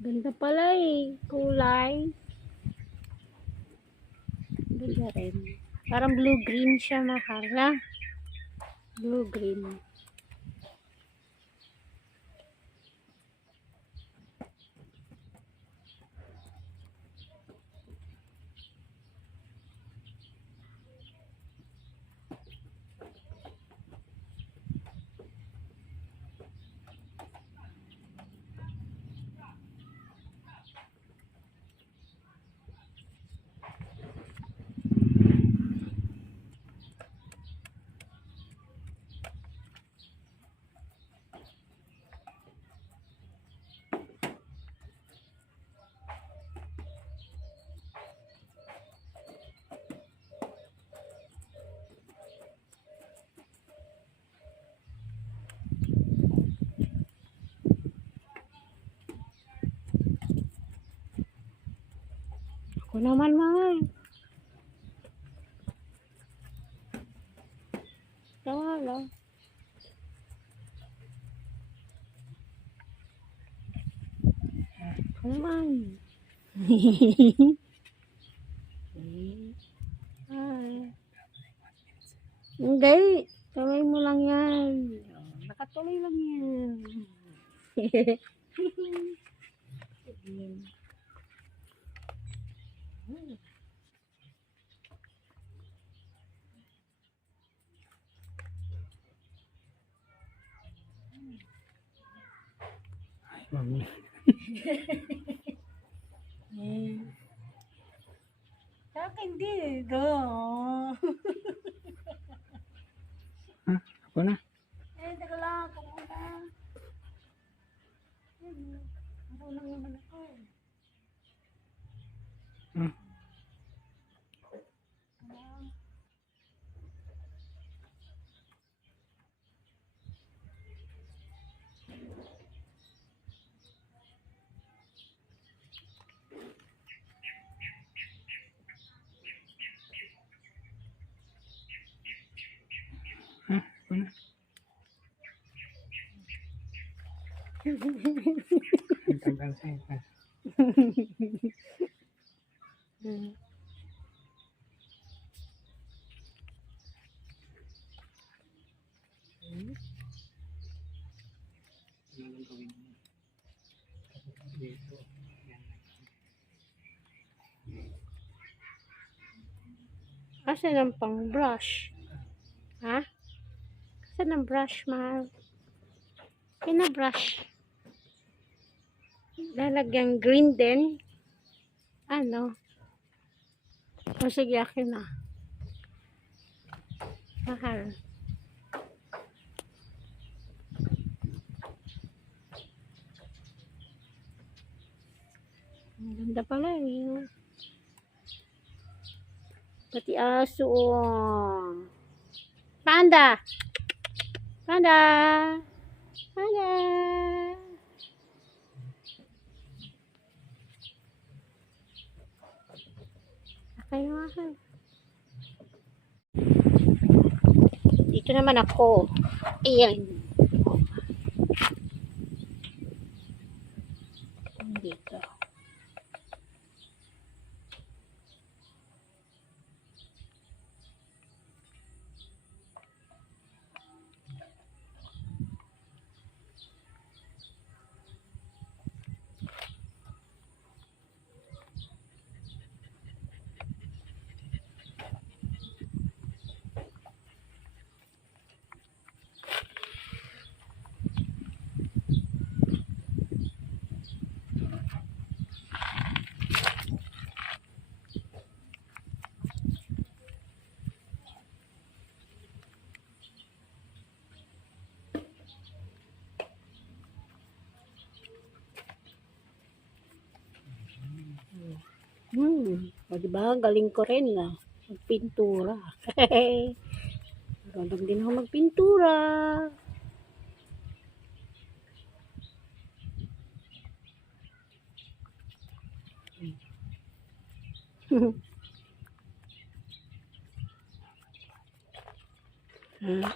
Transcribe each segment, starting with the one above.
Ganda pala eh. Kulay. Ganda rin. Parang blue-green siya, mahal na. Blue-green. Ako naman, mahal. Tawala. Ako naman. Ay. Hindi. Tuloy mo lang yan. Nakatuloy lang yan. Mami. Sa akin din. Go. Ako na. Teka lang. Ako muna. Ako lang naman ako. Ako na. Ang tagal sa ito. Asan ang pang brush? Ha? Asan ang brush, mahal? Akin na brush. Lalagyan green din. Ano? O sige, akin na. Mahal. Ang ganda pala eh. Pati aso. Panda! Panda! Panda! Okay, mahal. Dito naman ako. Ayan. Dito. O diba? Galing ko rin na magpintura. Marunong din ako magpintura. Hmm.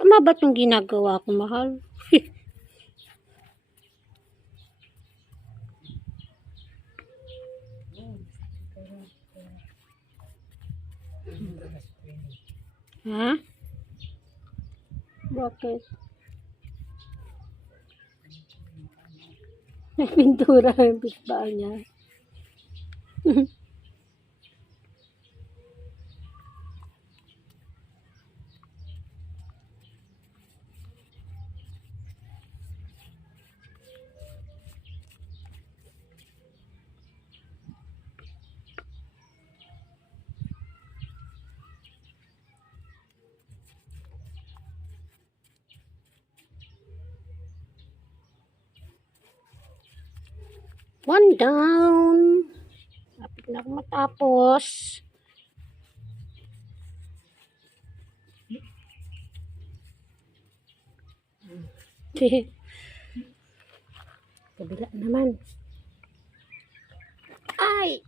Tama ba itong ginagawa ko, mahal? Ha? Bakit? Nagpintura yung pisbaan niya. One down. Lapit na ako matapos. Kabila naman. Ay!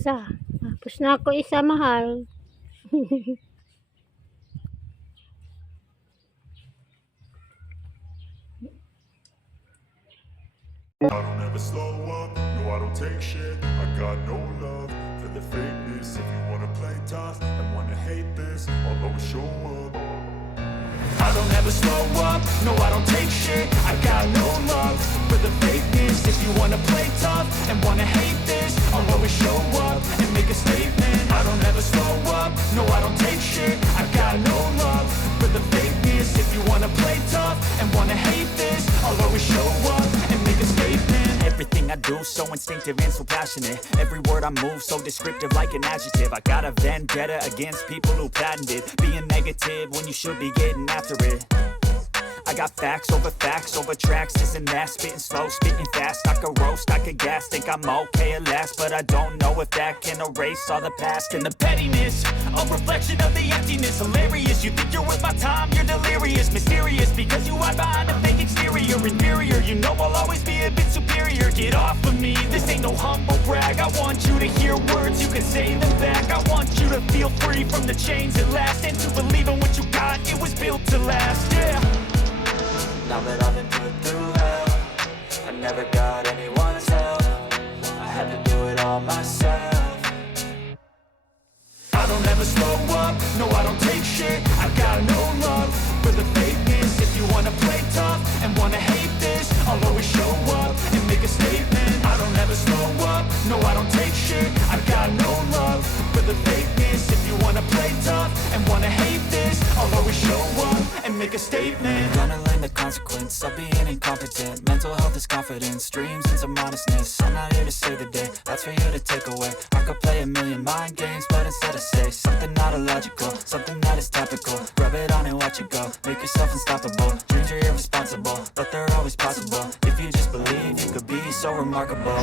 isa. Tapos na ako isa, mahal. I don't ever slow up, no I don't take shit. I got no love for the fakeness. If you wanna play tough and wanna hate this, I'll always show up. I don't ever slow up, no I don't take shit. I got no love for the fakeness. If you wanna play tough and wanna hate this, I'll always show up and make a statement. I don't ever slow up, no I don't take shit. I got no love for the fakeness. If you wanna play tough and wanna hate this, I'll always show up and make a statement. Everything I do so instinctive and so passionate. Every word I move so descriptive like an adjective. I got a vendetta against people who patented being negative when you should be getting after it. I got facts over tracks, this and that. Spitting slow, spitting fast. I could roast, I could gas. Think I'm okay at last, but I don't know if that can erase all the past. And the pettiness, a reflection of the emptiness. Hilarious, you think you're worth my time, you're delirious. Mysterious, because you hide behind a fake exterior. Inferior, you know I'll always be a bit superior. Get off of me, this ain't no humble brag. I want you to hear words, you can say them back. I want you to feel free from the chains at last, and to believe in what you got, it was built to last, yeah. Now that I've been put through hell, I never got anyone's help. I had to do it all myself. I don't ever slow up, no I don't take shit. I got no love for the fakeness. If you wanna play tough and wanna hate this, I'll always show up and make a statement. I don't ever slow up, no I don't take shit. I got no love for the fakeness. If you wanna play tough and wanna hate this, I'll always show up and make a statement. Gonna learn the consequence of being incompetent. Mental health is confidence, dreams and some honestness. I'm not here to save the day, that's for you to take away. I could play a million mind games, but instead I say something not illogical, something that is topical. Rub it on and watch it go, make yourself unstoppable. Dreams are irresponsible, but they're always possible. If you just believe, you could be so remarkable.